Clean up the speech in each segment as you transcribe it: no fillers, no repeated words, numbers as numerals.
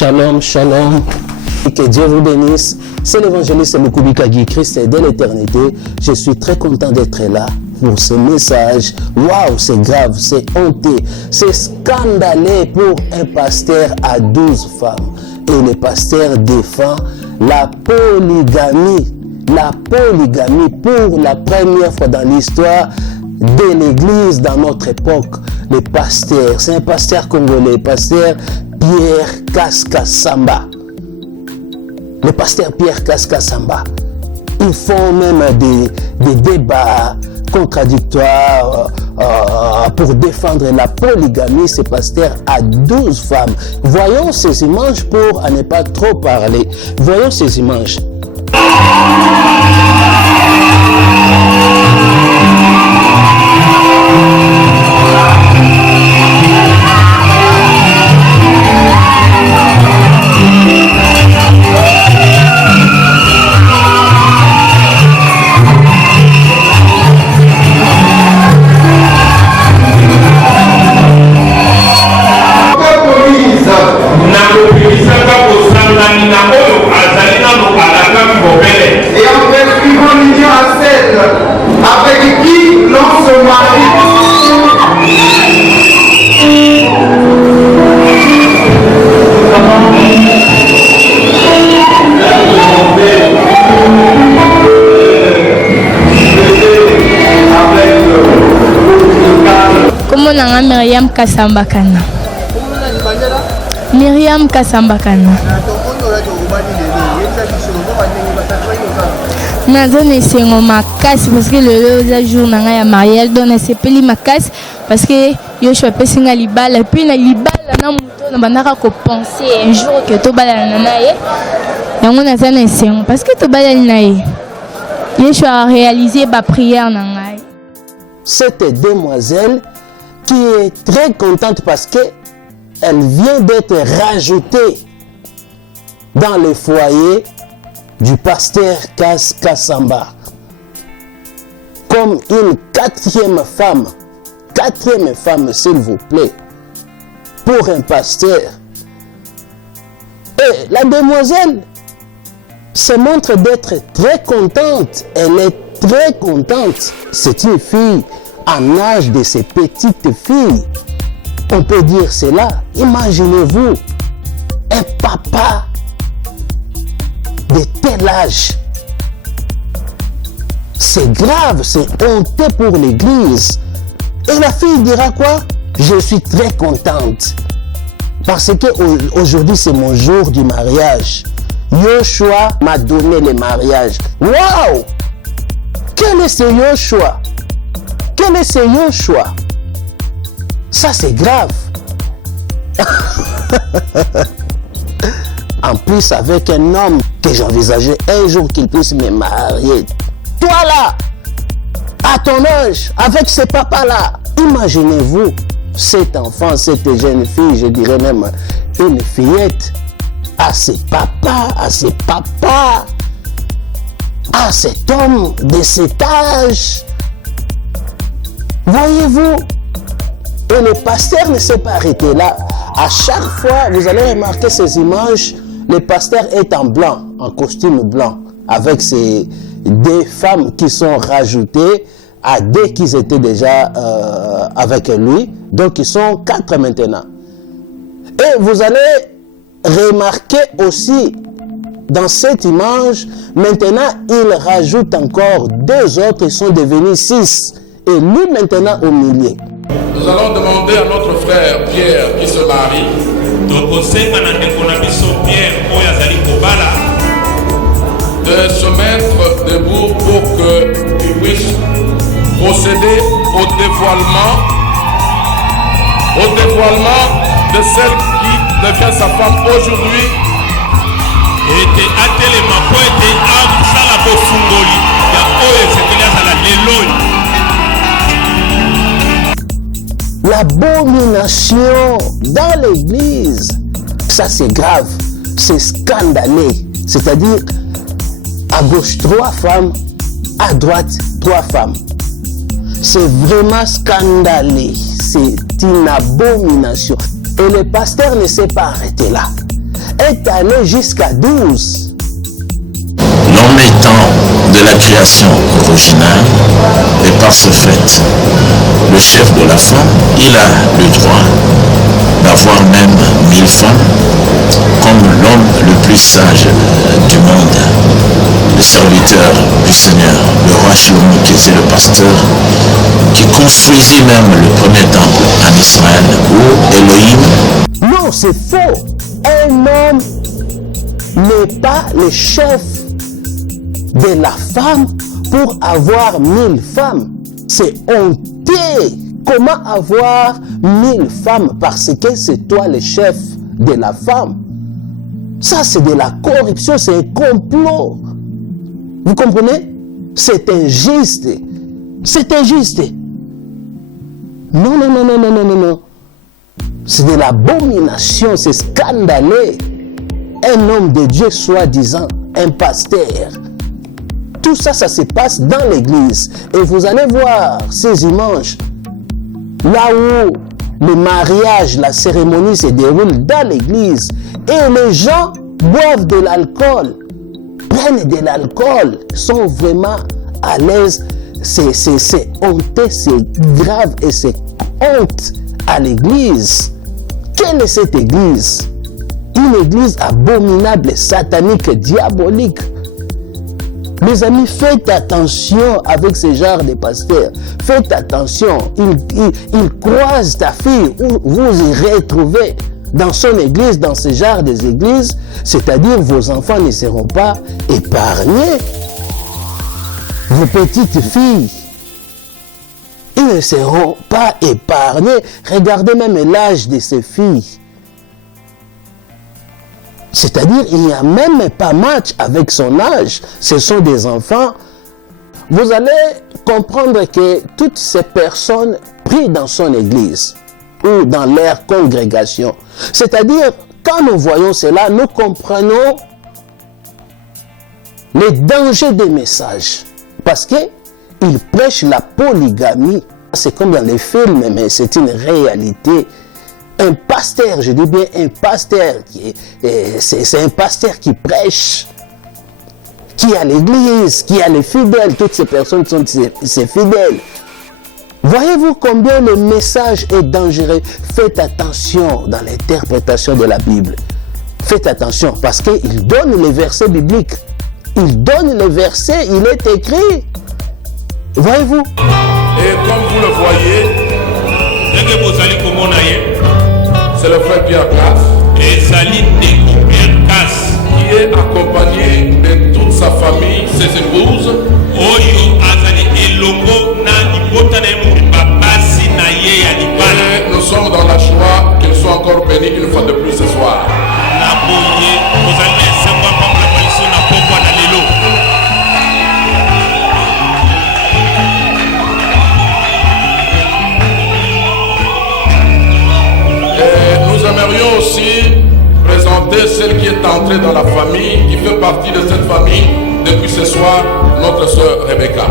Shalom, shalom. Que Dieu vous bénisse. C'est l'évangéliste Moukoubi Kagi, Christ est de l'éternité. Je suis très content d'être là pour ce message. Waouh, c'est grave, c'est honteux, c'est scandaleux pour un pasteur à 12 femmes. Et le pasteur défend la polygamie. La polygamie pour la première fois dans l'histoire de l'église dans notre époque. Le pasteur, c'est un pasteur congolais, pasteur Pierre Kaskasamba. Le pasteur Pierre Kaskasamba. Ils font même des débats contradictoires pour défendre la polygamie. Ce pasteur a 12 femmes. Voyons ces images pour ne pas trop parler. Voyons ces images. Et en prescrivant l'union à celle avec qui l'on se marie. Comment on a Myriam Kasambakana? Myriam Kasambakana. Nazone esengo makasi parce que le jour nanga ya mariage donc sepeli makasi parce que Yoshua pesinga libala puis na libala na muto na bandaka ko penser un jour que to bala na naye yango nazana esengo parce que to bala naye Yoshua a réalisé ba prière nanga. Cette demoiselle qui est très contente parce que elle vient d'être rajoutée dans le foyer du pasteur Kaskasamba comme une quatrième femme, s'il vous plaît, pour un pasteur. Et la demoiselle se montre d'être très contente, elle est très contente. C'est une fille en âge de ces petites filles. On peut dire cela. Imaginez-vous un papa de tel âge. C'est grave, c'est honteux pour l'église. Et la fille dira quoi? Je suis très contente. Parce que aujourd'hui c'est mon jour du mariage. Yoshua m'a donné le mariage. Waouh! Quel est ce Yoshua? Quel est ce Yoshua? Ça c'est grave. En plus avec un homme que j'envisageais un jour qu'il puisse me marier. Toi là, à ton âge, avec ce papa-là, imaginez-vous cet enfant, cette jeune fille, je dirais même une fillette, à ses papas, à cet homme de cet âge. Voyez-vous? Et le pasteur ne s'est pas arrêté là. À chaque fois, vous allez remarquer ces images, le pasteur est en blanc, en costume blanc, avec ces deux femmes qui sont rajoutées à deux qui étaient déjà avec lui. Donc, ils sont 4 maintenant. Et vous allez remarquer aussi, dans cette image, maintenant, il rajoute encore 2 autres, ils sont devenus 6. Et lui maintenant au milieu. Nous allons demander à notre frère Pierre qui se marie de se mettre debout pour qu'il puisse procéder au dévoilement de celle qui devient sa femme aujourd'hui. L'abomination dans l'église, ça c'est grave, c'est scandaleux. C'est-à-dire, à gauche 3 femmes, à droite 3 femmes. C'est vraiment scandaleux, c'est une abomination. Et le pasteur ne s'est pas arrêté là. est allé jusqu'à 12. L'homme étant de la création originale, et par ce fait, le chef de la femme, il a le droit d'avoir même 1000 femmes, comme l'homme le plus sage du monde, le serviteur du Seigneur, le roi Shlomo, qui était le pasteur, qui construisit même le premier temple en Israël, où Elohim... Non, c'est faux. Un homme n'est pas le chef de la femme pour avoir 1000 femmes. C'est honteux. Comment avoir 1000 femmes parce que c'est toi le chef de la femme? Ça, c'est de la corruption, c'est un complot. Vous comprenez? C'est injuste. C'est injuste. Non, non, non, non, non, non, non, non. C'est de l'abomination, c'est scandaleux. Un homme de Dieu, soi-disant, un pasteur. Tout ça, ça se passe dans l'église. Et vous allez voir ces images. Là où le mariage, la cérémonie se déroule dans l'église. Et les gens boivent de l'alcool. Prennent de l'alcool. Sont vraiment à l'aise. C'est honteux, c'est grave et c'est honte à l'église. Quelle est cette église? Une église abominable, satanique, diabolique. Mes amis, faites attention avec ce genre de pasteurs. Faites attention. Il croise ta fille, vous y retrouvez dans son église, dans ce genre d'église. C'est-à-dire, vos enfants ne seront pas épargnés. Vos petites filles, ils ne seront pas épargnés. Regardez même l'âge de ces filles. C'est-à-dire, il n'y a même pas match avec son âge. Ce sont des enfants. Vous allez comprendre que toutes ces personnes prient dans son église ou dans leur congrégation. C'est-à-dire, quand nous voyons cela, nous comprenons les dangers des messages. Parce qu'ils prêchent la polygamie. C'est comme dans les films, mais c'est une réalité. Un pasteur, je dis bien un pasteur, c'est un pasteur qui prêche, qui a l'église, qui a les fidèles, toutes ces personnes sont ses fidèles. Voyez-vous combien le message est dangereux? Faites attention dans l'interprétation de la Bible. Faites attention parce qu'il donne les versets bibliques. Il donne les versets, il est écrit. Voyez-vous? Et comme vous le voyez, c'est le frère Pierre Casse qui est accompagné de toute sa famille, ses épouses. Et nous sommes dans la joie qu'ils soient encore bénis une fois de plus ce soir. Nous aimerions aussi présenter celle qui est entrée dans la famille, qui fait partie de cette famille depuis ce soir, notre sœur Rebecca.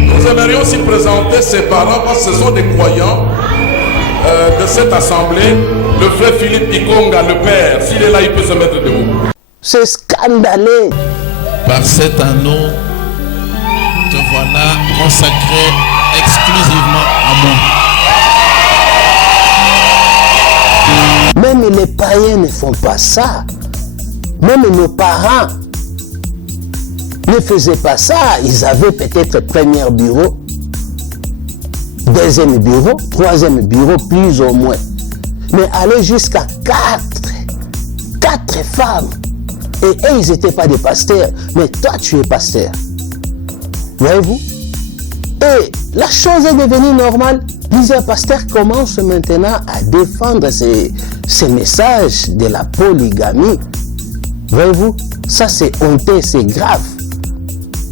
Nous aimerions aussi présenter ses parents parce que ce sont des croyants de cette assemblée. Le frère Philippe Ikonga, le père, s'il est là, il peut se mettre debout. C'est scandaleux. Par cet anneau, te voilà consacré exclusivement à moi. Même les païens ne font pas ça. Même nos parents ne faisaient pas ça. Ils avaient peut-être premier bureau, deuxième bureau, troisième bureau, plus ou moins. Mais aller jusqu'à 4 femmes. Et eux, ils n'étaient pas des pasteurs. Mais toi, tu es pasteur. Voyez-vous? Et la chose est devenue normale. Plusieurs pasteurs commencent maintenant à défendre ces messages de la polygamie. Voyez-vous? Ça, c'est honteux, c'est grave.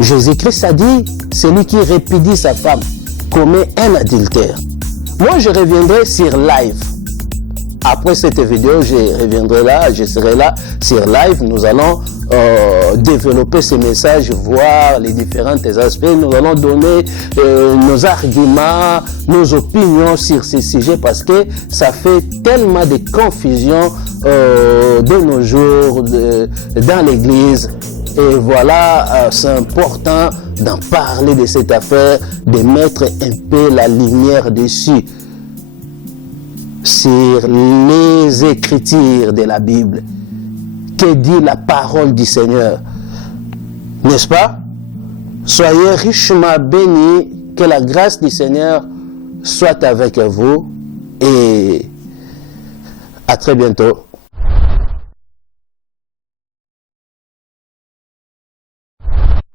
Jésus-Christ a dit, celui qui répudie sa femme, commet un adultère. Moi, je reviendrai sur live. Après cette vidéo, je reviendrai là, je serai là sur live. Nous allons développer ces messages, voir les différents aspects. Nous allons donner nos arguments, nos opinions sur ces sujets parce que ça fait tellement de confusion de nos jours dans l'église. Et voilà, c'est important d'en parler de cette affaire, de mettre un peu la lumière dessus, sur les écritures de la Bible. Que dit la parole du Seigneur? N'est-ce pas? Soyez richement bénis, que la grâce du Seigneur soit avec vous et à très bientôt.